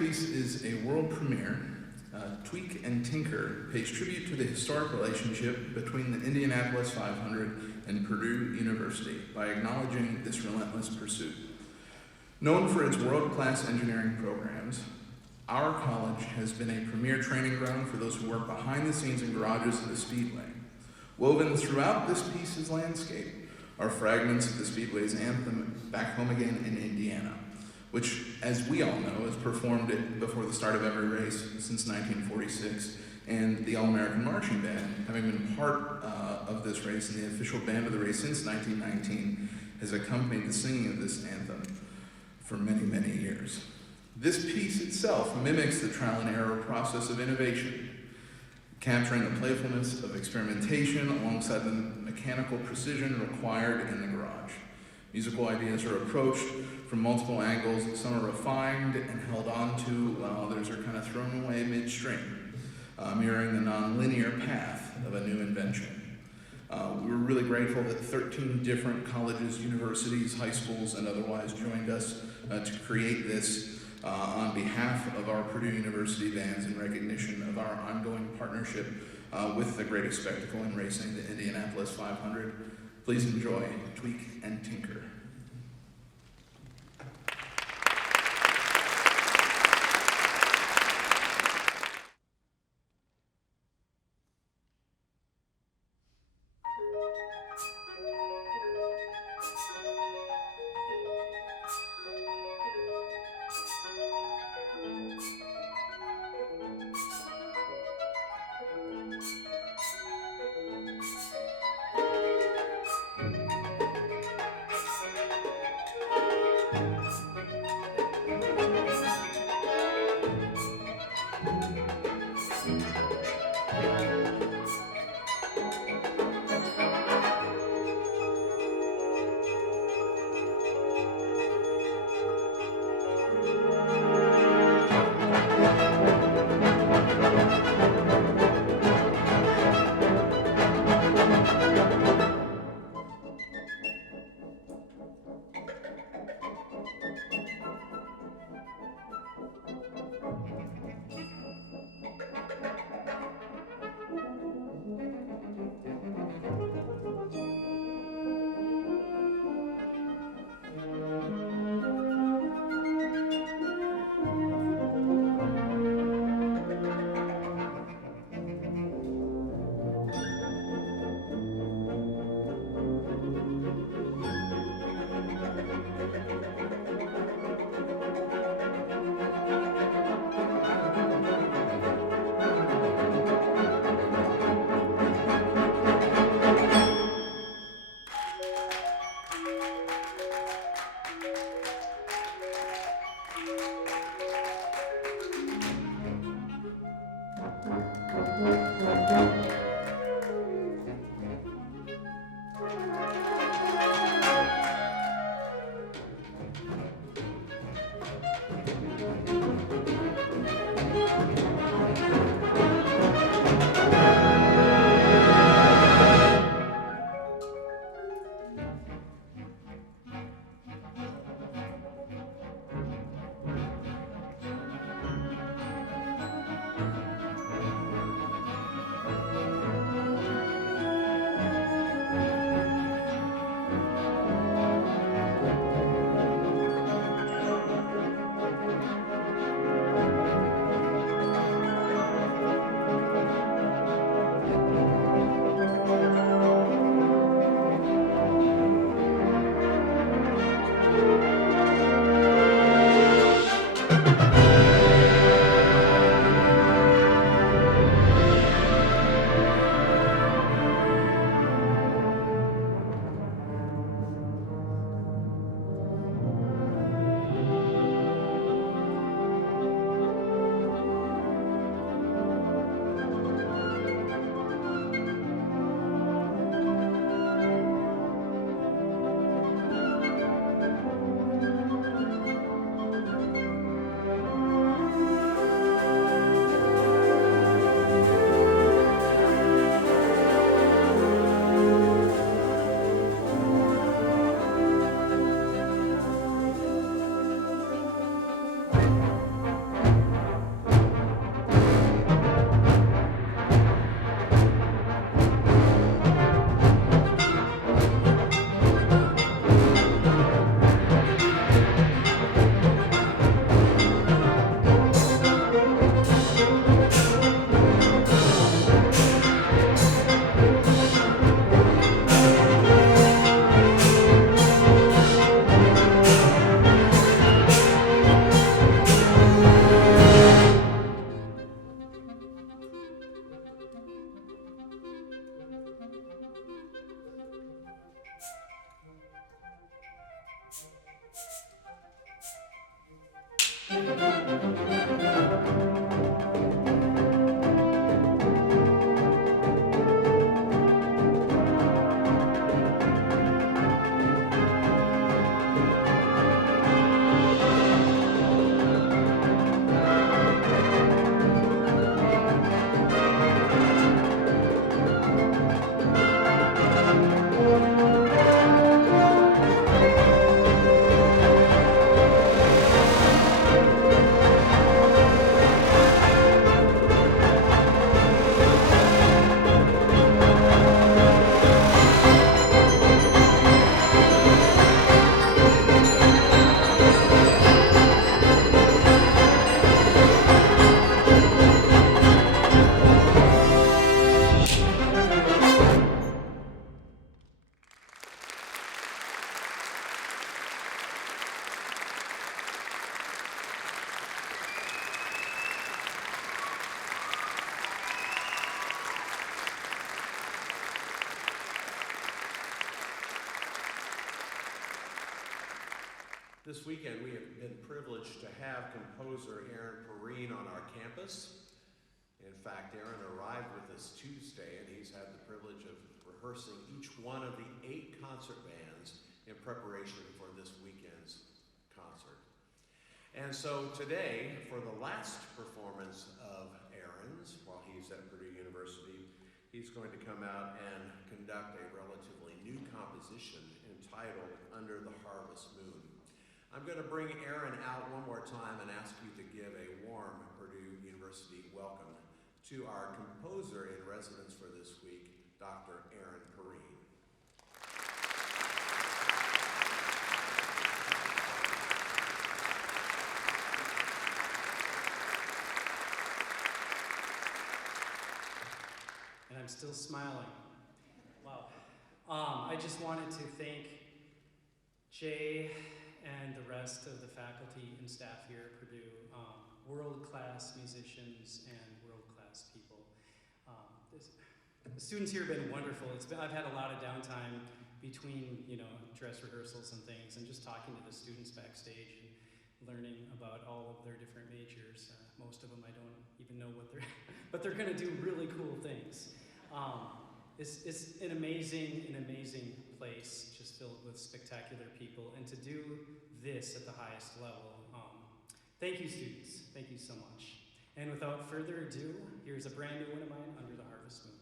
piece is a world premiere. Tweak and Tinker pays tribute to the historic relationship between the Indianapolis 500 and Purdue University by acknowledging this relentless pursuit. Known for its world-class engineering programs, our college has been a premier training ground for those who work behind the scenes in garages of the Speedway. Woven throughout this piece's landscape are fragments of the Speedway's anthem, Back Home Again in Indiana, which, as we all know, has performed it before the start of every race since 1946, and the All-American Marching Band, having been part of this race and the official band of the race since 1919, has accompanied the singing of this anthem for many, many years. This piece itself mimics the trial and error process of innovation, capturing the playfulness of experimentation alongside the mechanical precision required in the garage. Musical ideas are approached from multiple angles. Some are refined and held on to, while others are kind of thrown away midstream, mirroring the non-linear path of a new invention. We were really grateful that 13 different colleges, universities, high schools, and otherwise joined us to create this on behalf of our Purdue University bands in recognition of our ongoing partnership with the greatest spectacle in racing, the Indianapolis 500. Please enjoy Tweak and Tinker. This weekend we have been privileged to have composer Perrine on our campus. In fact, Aaron arrived with us Tuesday, and he's had the privilege of rehearsing each one of the 8 concert bands in preparation for this weekend's concert. And so today, for the last performance of Aaron's, while he's at Purdue University, he's going to come out and conduct a relatively new composition entitled Under the Harvest Moon. I'm going to bring Aaron out one more time and ask you to give a warm Purdue University welcome to our composer in residence for this week, Dr. Aaron Perrine. And I'm still smiling. Wow. I just wanted to thank Jay and the rest of the faculty and staff here at Purdue, world-class musicians and world-class people. The students here have been wonderful. I've had a lot of downtime between, dress rehearsals and things, and just talking to the students backstage and learning about all of their different majors. Most of them I don't even know what they're, but they're going to do really cool things. It's an amazing place, just filled with spectacular people, and to do this at the highest level. Thank you, students. Thank you so much. And without further ado, here's a brand new one of mine, Under the Harvest Moon.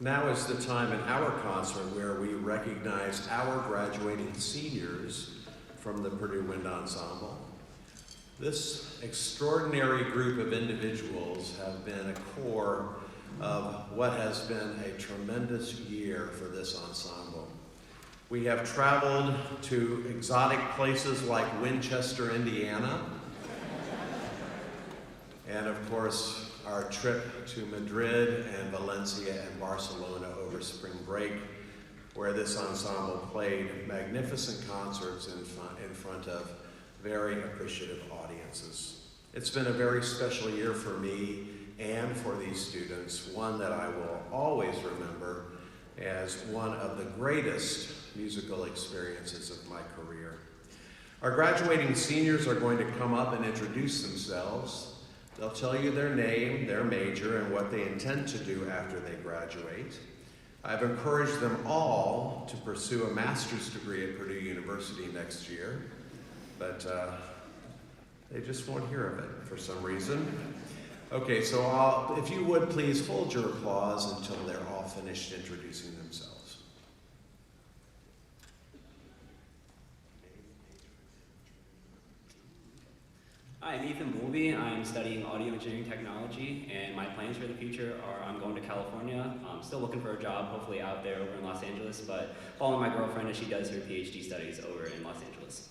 Now is the time in our concert where we recognize our graduating seniors from the Purdue Wind Ensemble. This extraordinary group of individuals have been a core of what has been a tremendous year for this ensemble. We have traveled to exotic places like Winchester, Indiana, and of course, our trip to Madrid and Valencia and Barcelona over spring break, where this ensemble played magnificent concerts in front of very appreciative audiences. It's been a very special year for me and for these students, one that I will always remember as one of the greatest musical experiences of my career. Our graduating seniors are going to come up and introduce themselves. They'll tell you their name, their major, and what they intend to do after they graduate. I've encouraged them all to pursue a master's degree at Purdue University next year, but they just won't hear of it for some reason. Okay, so if you would please hold your applause until they're all finished introducing themselves. Hi, I'm Ethan Bowlby. I'm studying audio engineering technology, and my plans for the future are I'm going to California. I'm still looking for a job, hopefully out there over in Los Angeles, but following my girlfriend as she does her PhD studies over in Los Angeles.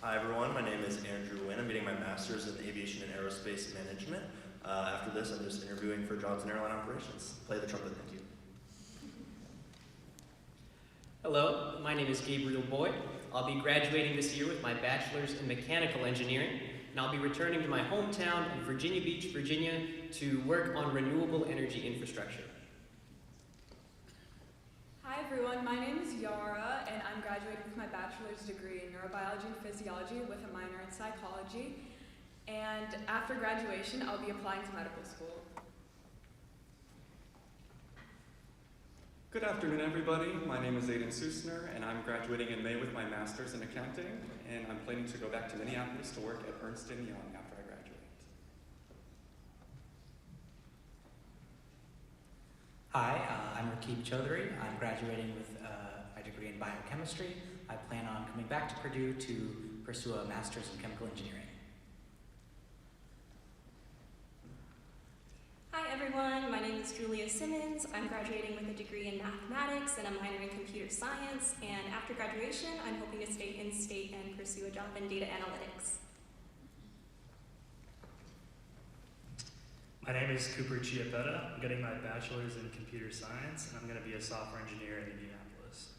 Hi everyone, my name is Andrew Wynn. I'm getting my master's in aviation and aerospace management. After this, I'm just interviewing for jobs in airline operations. Play the trumpet, thank you. Hello, my name is Gabriel Boyd. I'll be graduating this year with my bachelor's in mechanical engineering, and I'll be returning to my hometown of Virginia Beach, Virginia, to work on renewable energy infrastructure. Hi everyone, my name is Yara, and I'm graduating with my bachelor's degree in neurobiology and physiology with a minor in psychology. And after graduation, I'll be applying to medical school. Good afternoon, everybody. My name is Aiden Susner, and I'm graduating in May with my master's in accounting, and I'm planning to go back to Minneapolis to work at Ernst & Young after I graduate. Hi, I'm Rakib Chaudhary. I'm graduating with my degree in biochemistry. I plan on coming back to Purdue to pursue a master's in chemical engineering. Hi everyone, my name is Julia Simmons. I'm graduating with a degree in mathematics and a minor in computer science, and after graduation, I'm hoping to stay in state and pursue a job in data analytics. My name is Cooper Chiapetta. I'm getting my bachelor's in computer science, and I'm going to be a software engineer in Indianapolis.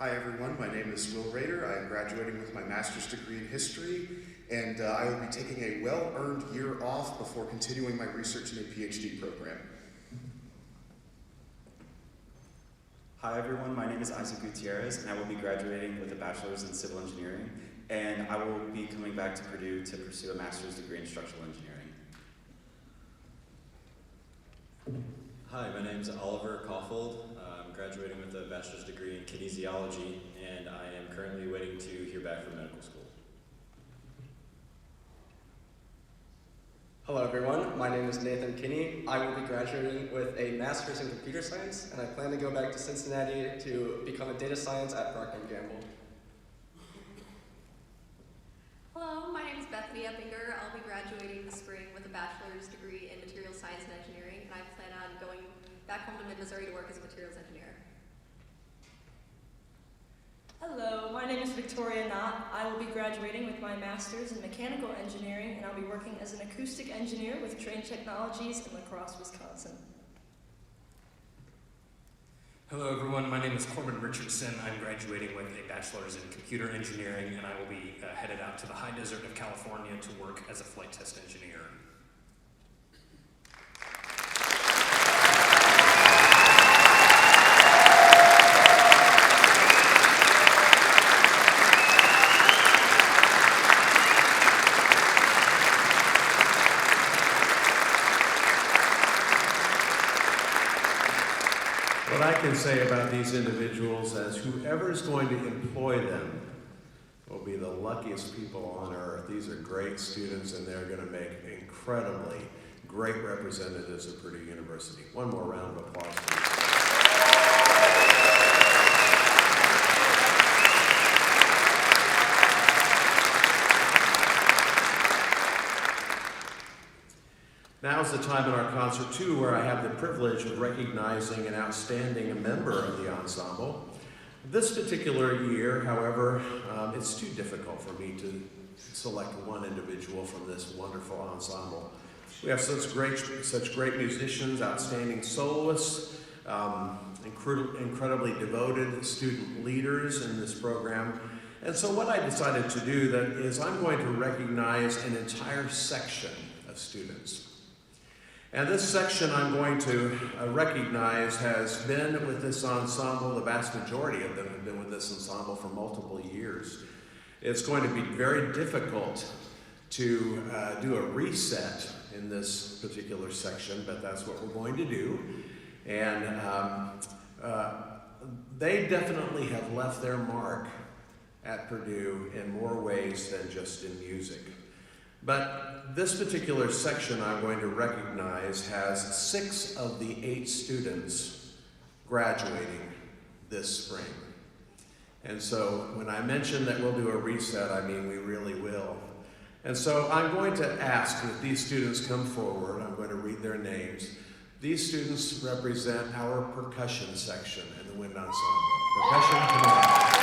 Hi everyone, my name is Will Rader. I'm graduating with my master's degree in history, and I will be taking a well-earned year off before continuing my research in a PhD program. Hi everyone, my name is Isaac Gutierrez, and I will be graduating with a bachelor's in civil engineering, and I will be coming back to Purdue to pursue a master's degree in structural engineering. Hi, my name is Oliver Caulfield. I'm graduating with a bachelor's degree in kinesiology, and I am currently waiting to hear back from medical school. Hello everyone, my name is Nathan Kinney. I will be graduating with a master's in computer science, and I plan to go back to Cincinnati to become a data science at Procter & Gamble. Hello, my name is Bethany Eppinger. I'll be graduating this spring with a bachelor's degree in materials science and engineering, and I plan on going back home to Mid-Missouri to work as a materials engineer. Hello, my name is Victoria Knott. I will be graduating with my master's in mechanical engineering, and I'll be working as an acoustic engineer with Train Technologies in La Crosse, Wisconsin. Hello everyone, my name is Corbin Richardson. I'm graduating with a bachelor's in computer engineering, and I will be headed out to the high desert of California to work as a flight test engineer. What I can say about these individuals is whoever is going to employ them will be the luckiest people on earth. These are great students, and they're going to make incredibly great representatives of Purdue University. One more round of applause, please. Now's the time in our concert, too, where I have the privilege of recognizing an outstanding member of the ensemble. This particular year, however, it's too difficult for me to select one individual from this wonderful ensemble. We have such great musicians, outstanding soloists, incredibly devoted student leaders in this program. And so what I decided to do then is I'm going to recognize an entire section of students. And this section I'm going to recognize has been with this ensemble, the vast majority of them have been with this ensemble for multiple years. It's going to be very difficult to do a reset in this particular section, but that's what we're going to do. And they definitely have left their mark at Purdue in more ways than just in music. But this particular section I'm going to recognize has 6 of the 8 students graduating this spring. And so when I mention that we'll do a reset, I mean we really will. And so I'm going to ask that these students come forward. I'm going to read their names. These students represent our percussion section in the wind ensemble. Percussion, come on.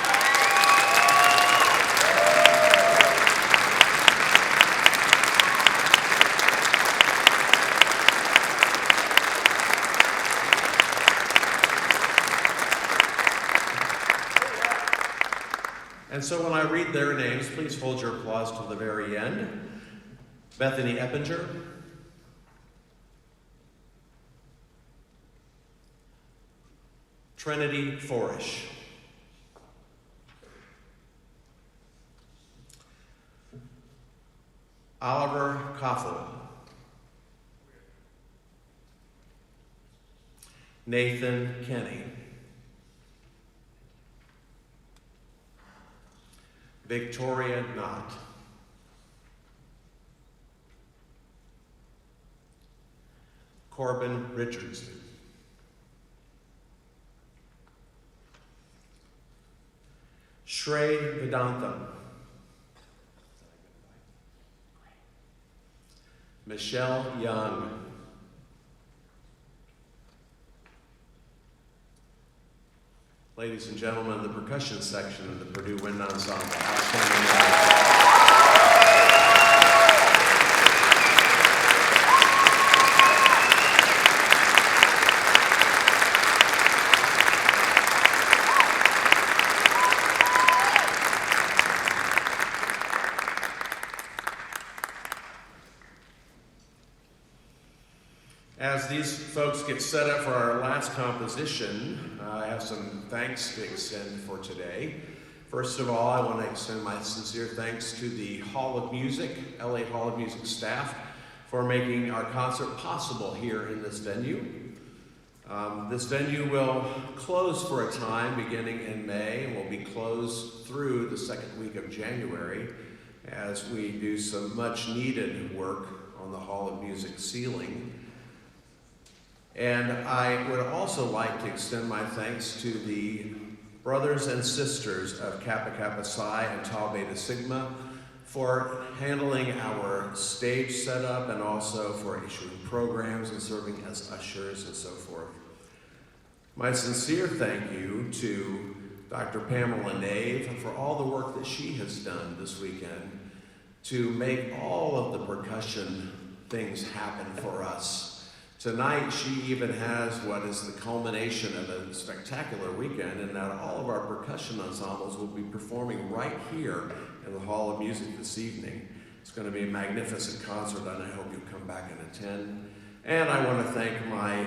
And so when I read their names, please hold your applause till the very end. Bethany Eppinger, Trinity Forish. Oliver Koffel. Nathan Kenny. Victoria Knott. Corbin Richardson. Shrey Vedantam. Michelle Young. Ladies and gentlemen, the percussion section of the Purdue Wind Ensemble. Outstanding. As these folks get set up for our last composition, I have some thanks to extend for today. First of all, I want to extend my sincere thanks to the Hall of Music, LA Hall of Music staff, for making our concert possible here in this venue. This venue will close for a time beginning in May and will be closed through the second week of January as we do some much needed work on the Hall of Music ceiling. And I would also like to extend my thanks to the brothers and sisters of Kappa Kappa Psi and Tau Beta Sigma for handling our stage setup and also for issuing programs and serving as ushers and so forth. My sincere thank you to Dr. Pamela Nave for all the work that she has done this weekend to make all of the percussion things happen for us. Tonight, she even has what is the culmination of a spectacular weekend, in that all of our percussion ensembles will be performing right here in the Hall of Music this evening. It's going to be a magnificent concert, and I hope you'll come back and attend. And I want to thank my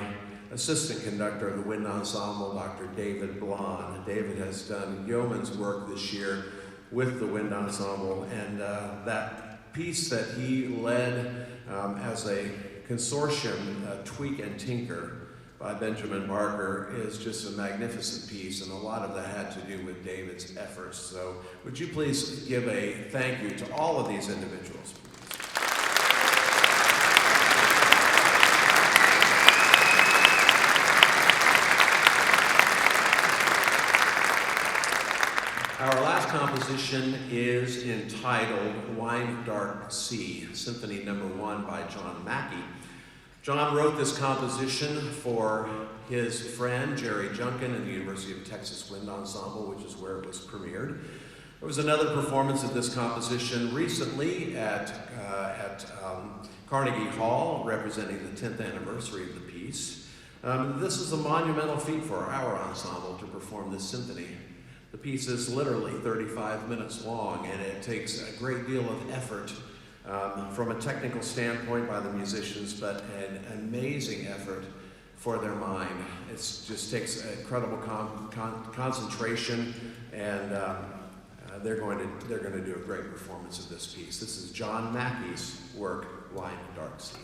assistant conductor of the Wind Ensemble, Dr. David Blon. David has done yeoman's work this year with the Wind Ensemble, and that piece that he led as a consortium, Tweak and Tinker by Benjamin Barker, is just a magnificent piece, and a lot of that had to do with David's efforts. So would you please give a thank you to all of these individuals? Our last composition is entitled Wine Dark Sea, Symphony No. 1 by John Mackey. John wrote this composition for his friend Jerry Junkin in the University of Texas Wind Ensemble, which is where it was premiered. There was another performance of this composition recently at Carnegie Hall, representing the 10th anniversary of the piece. This is a monumental feat for our ensemble to perform this symphony. The piece is literally 35 minutes long, and it takes a great deal of effort from a technical standpoint by the musicians, but an amazing effort for their mind. It just takes incredible concentration, and they're going to do a great performance of this piece. This is John Mackey's work, Wine Dark Sea.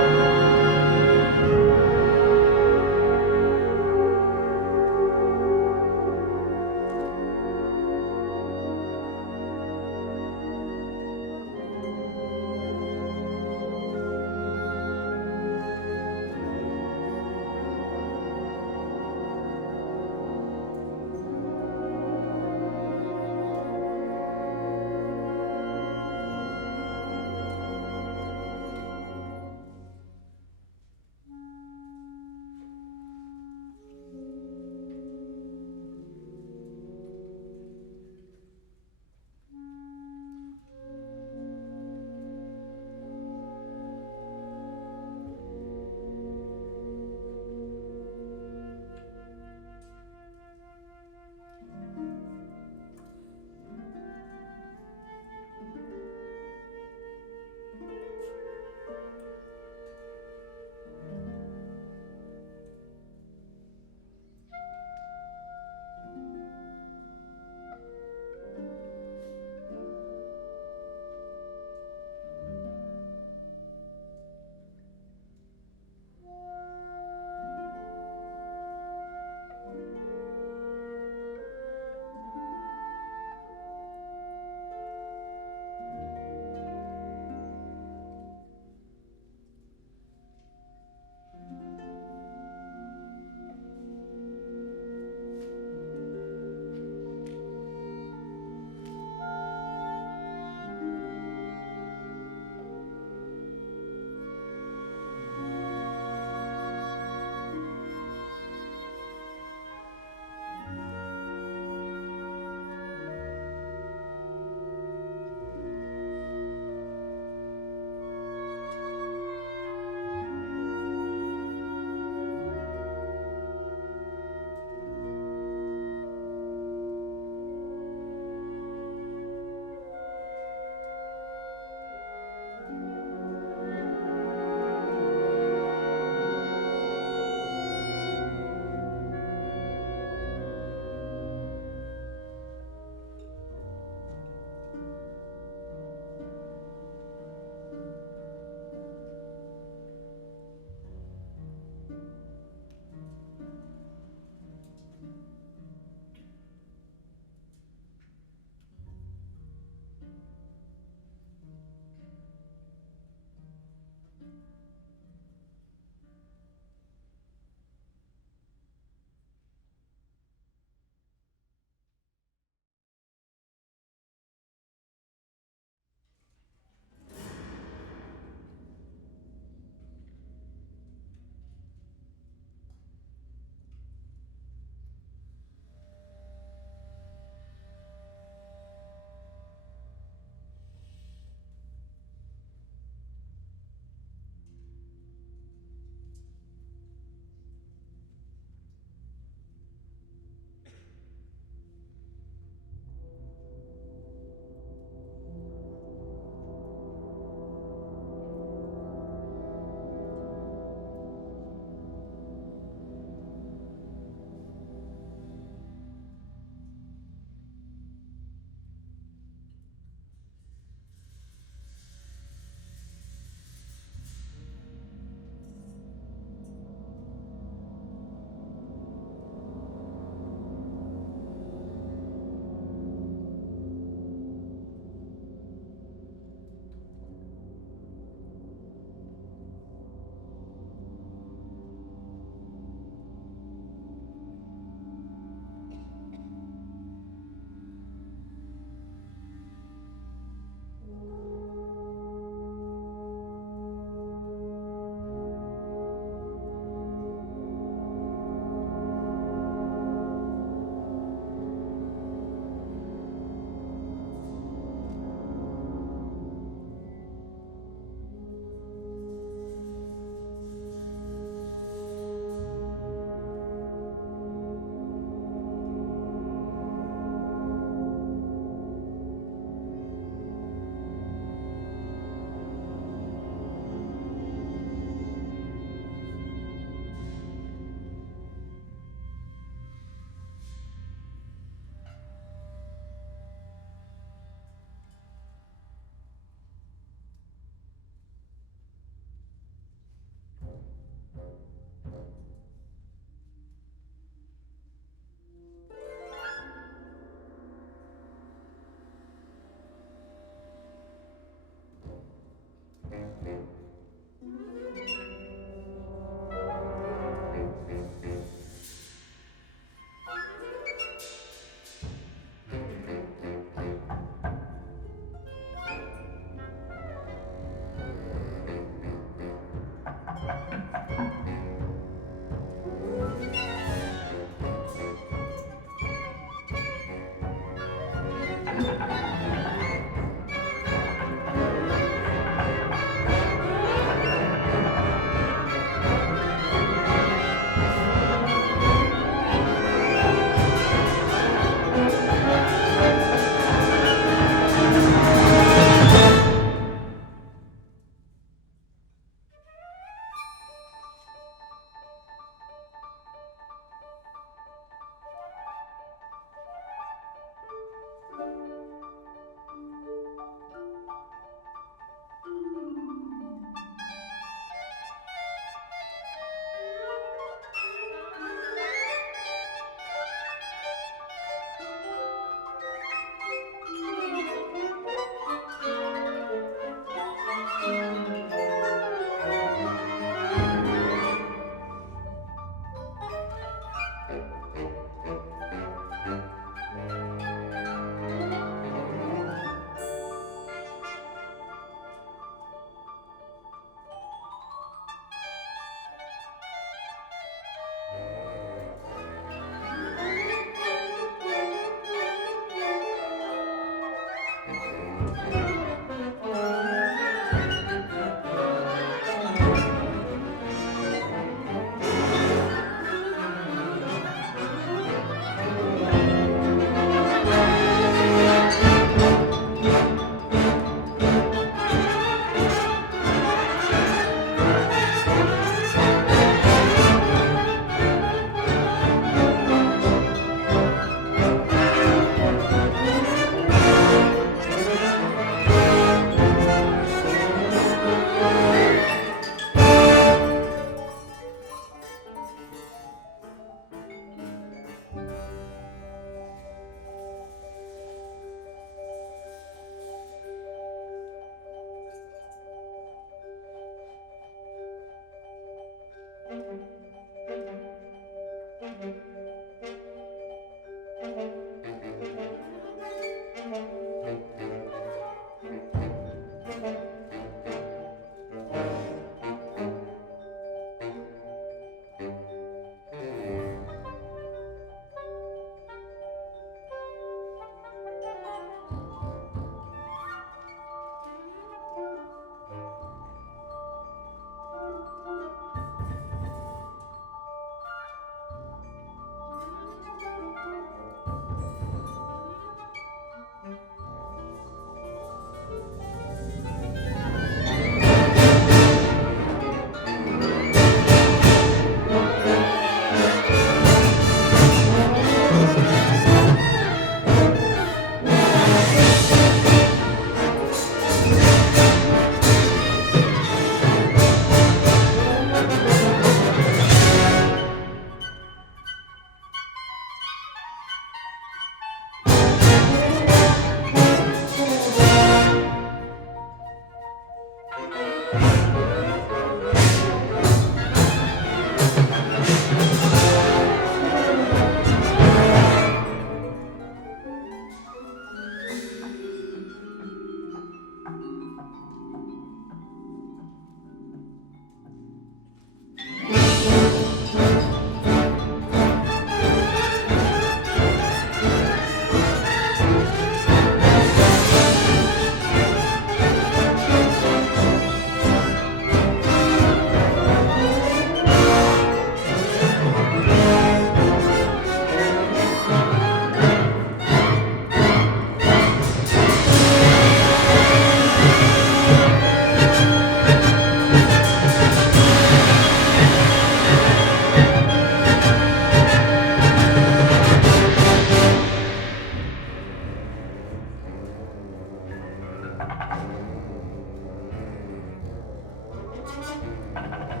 Bye.